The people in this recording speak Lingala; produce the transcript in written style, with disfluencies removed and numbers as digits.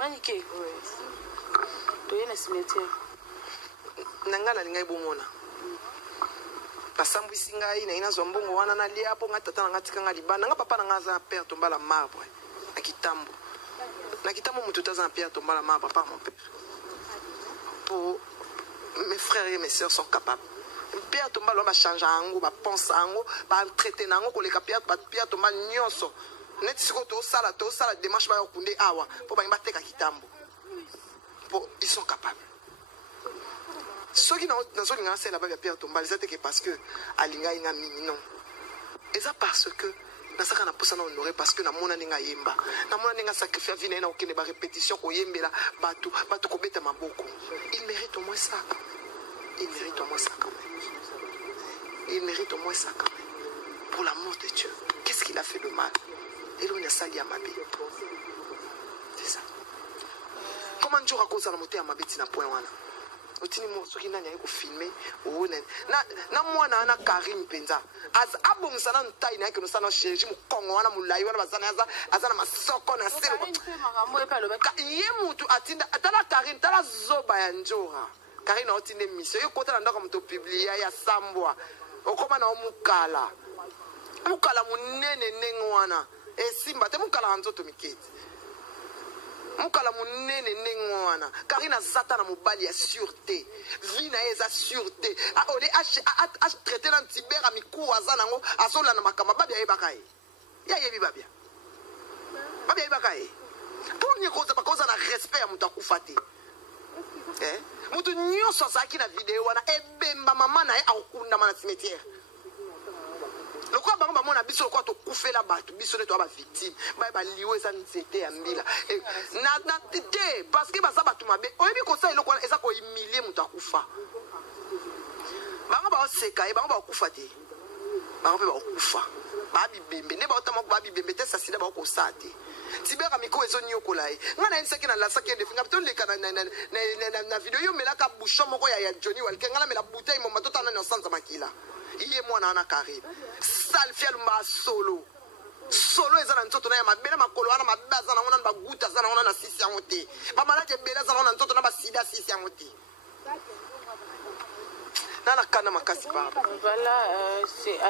Manique. Tu es un cimetière. Nangana lingai bomona. Basambu singai na ina zombongo wana na lia hapo ngatata ngatika ngalibana nga papa ngaza père tombala marbre na kitambo. Na kitambo mutu taza père tombala marbre par mon père. Pour mes frères et mes sœurs sont capables. Père tombala ba changer ango ba penser ango ba traiter nango ko le père tombala nyonso. Neti siko to sala démarche ba yokunde awa pour ba imbateka kitambo. Pour ils sont capables. Ceux qui n'ont pas fait la Pierre Tombal, c'est parce que Alinga inga mimi non. Et ça parce que na saka na posa na honorer parce que na mona ninga yemba. Na mona ninga sacrifier vie na okene ba répétition ko yembela batu ko beta maboko. Il mérite au moins ça. Il mérite au moins ça quand même. Il mérite au moins ça quand même. Pour l'amour de Dieu. Qu'est-ce qu'il a fait de mal? Et là on a sali à Mabé. C'est ça. Comment tu racontes ça na moté à Mabé tina point wana? Otini mo soki nani ayeko filmer onen na mwana ana Karim penza az abongisa na ntai na yake no sana sheji mu Kongo wana mulayi wana bazana azana masoko na selo ye mutu atinda atala Karim tala zoba ya njora Karim na otinde mission yo kota na ndako muto publier ya sambwa okoma na omukala munene nengwana esimba te mukala nzoto miketi mukala munene nengwana Karina zata na mobali ya sûreté vina eza sûreté ole a traité na tibera miku azana ngo azola na makama babia yebakaye ya yebi babia yebakaye pour ni koza na respect ya mutu akufate mutu nyonso azaki na video wana ebemba mama na ye akunda na cimetière. Le quoi bamba mona biso le quoi to kufela batu biso ne to ba victime ba liwe za nzete ya mbila na tete parce que baza batu mabe oyebi ko sa eloko eza ko humilier mutu akufa banga ba oseka e banga ba okufa te banga pe ba okufa ba bibembe ne ba otama ba bibembe te sasila ba ko sate tibera miko ezo nyokola e ngana enseki na la saki de finga to leka na video yo melaka bouchon moko ya Johnny Walker ngala mela bouteille mo matota na nsanza makila iye mwana ana Karim salfia lumba solo ezana ntoto na ya mabela makolo wana mabaza na ngona ba guta zana ngona na sisi yango te ba malade bela zana ngona ntoto na ba sida sisi yango te nana kana makasi baba voilà c'est